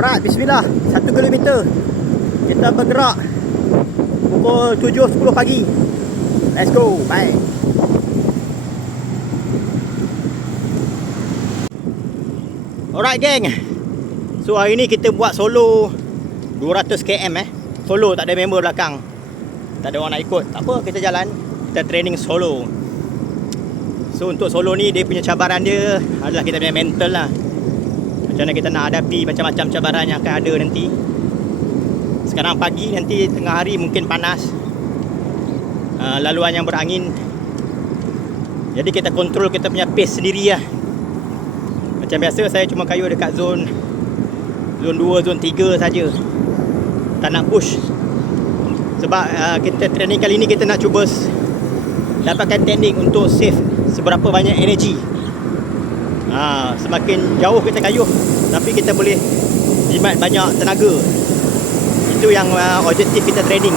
Alright, bismillah. 1 kilometer. Kita bergerak pukul 7.10 pagi. Let's go. Bye. Alright geng. So hari ni kita buat solo 200 km Solo, tak ada member belakang. Tak ada orang nak ikut. Tak apa, kita jalan. Kita training solo. So untuk solo ni, dia punya cabaran dia adalah kita punya mental lah. Macam mana kita nak hadapi macam-macam cabaran yang akan ada nanti. Sekarang pagi, nanti tengah hari mungkin panas, laluan yang berangin. Jadi kita kontrol kita punya pace sendiri lah. Macam biasa saya cuma kayuh dekat zone 2, zone 3 saja. Tak nak push. Sebab kita training kali ni kita nak cuba dapatkan teknik untuk save seberapa banyak energi. Semakin jauh kita kayuh, tapi kita boleh jimat banyak tenaga. Itu yang objektif kita training.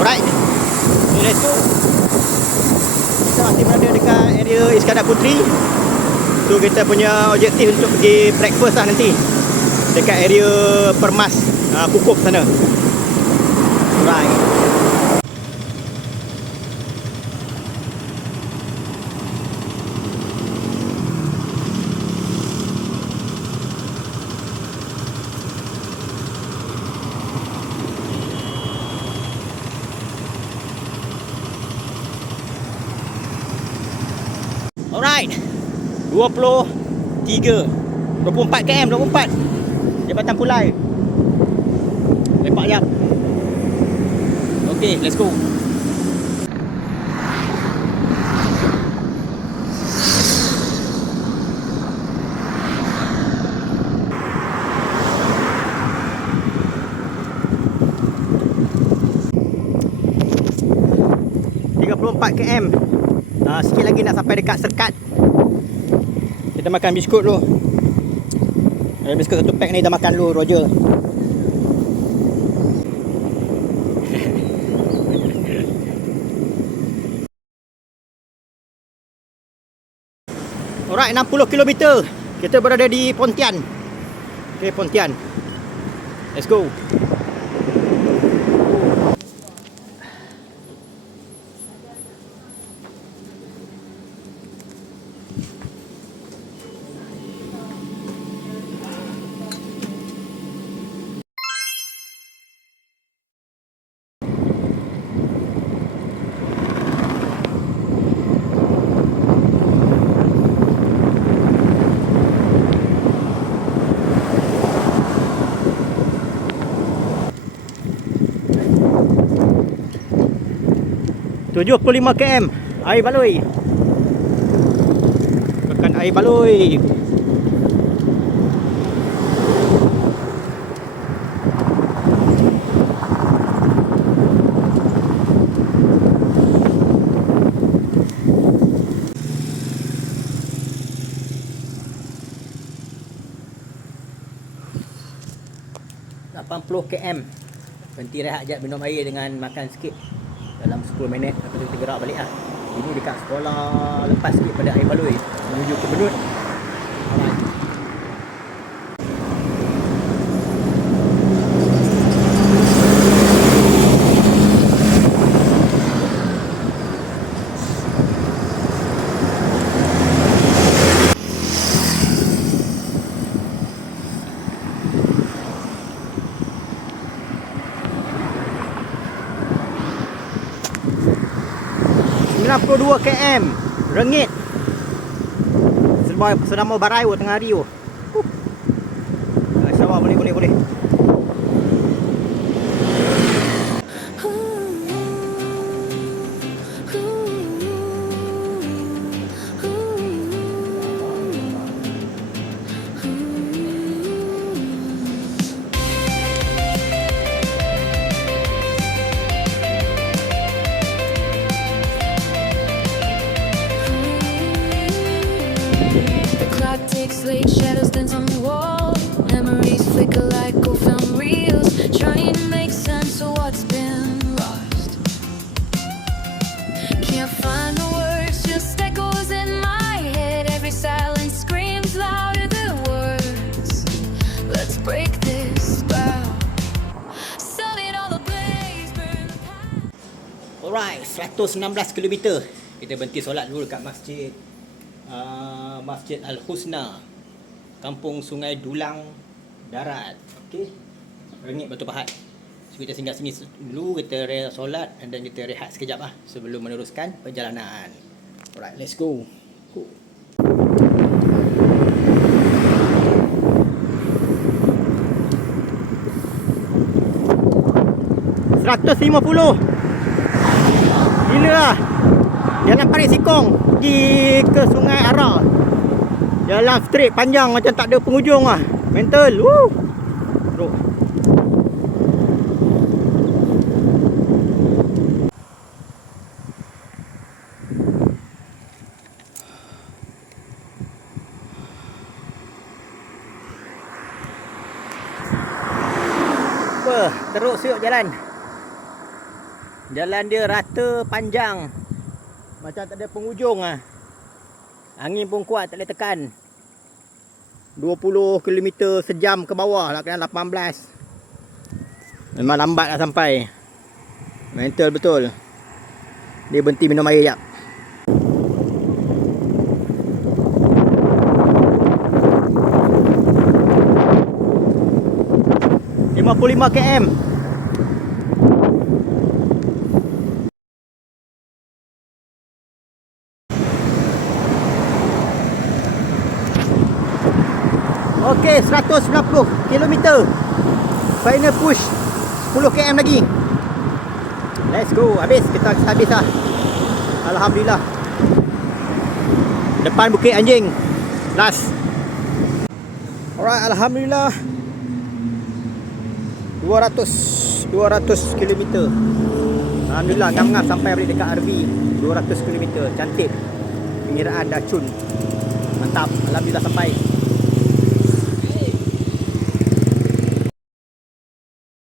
Alright, so let's go. Kita masih berada dekat area Iskandar Puteri. So kita punya objektif untuk pergi breakfast lah nanti dekat area Permas Kukup sana. Alright. Alright, 24 km, 24 Jabatan Pulai. Lepak jap. Okay, let's go. km. Sikit lagi nak sampai dekat Serkat. Kita makan biskut dulu. Biskut 1 pack ni dah makan dulu Roger. Alright, 60 km. Kita berada di Pontian. Okay, Pontian. Let's go. Tujuh 75 km Air Baloi. Tekan Air Baloi. km. Berhenti rehat sekejap, minum air dengan makan sikit. Dalam 10 minit lepas tu kita gerak balik lah. Ini dekat sekolah lepas sikit pada Air Baloi menuju ke Benut. Alright. Dua km Rengit. Selama barai tengah hari. InsyaAllah boleh. Late shadows dance on the wall. Memories flicker like old film reels. Trying to make sense of what's been lost. Can't find the words, just echoes in my head. Every silence screams louder than words. Let's break this. 116 km. Kita berhenti solat dulu dekat Masjid Al-Husna, Kampung Sungai Dulang Darat. Okey. Rengit Batu Pahat. So kita singgah sini dulu, kita solat dan kita rehat sekejap lah sebelum meneruskan perjalanan. Alright, let's go. 150. Gila lah. Jalan Parit Sikong pergi ke Sungai Ara. Jalan straight panjang macam tak ada penghujung lah. Mental. Woo. Bro. Teruk siuk jalan. Jalan dia rata, panjang, macam tak ada penghujung lah. Angin pun kuat, tak boleh tekan. 20 km sejam ke bawah lah, kena 18. Memang lambat lah sampai. Mental betul. Dia berhenti minum air jap. 55 km. Okey, 190 km. Final push 10 km lagi. Let's go. Habis, kita habis lah. Alhamdulillah. Depan Bukit Anjing. Last. Alright, alhamdulillah. 200 km. Alhamdulillah, ngam-ngam sampai balik dekat RV. 200 km. Cantik. Pengiraan dah cun. Mantap. Alhamdulillah sampai.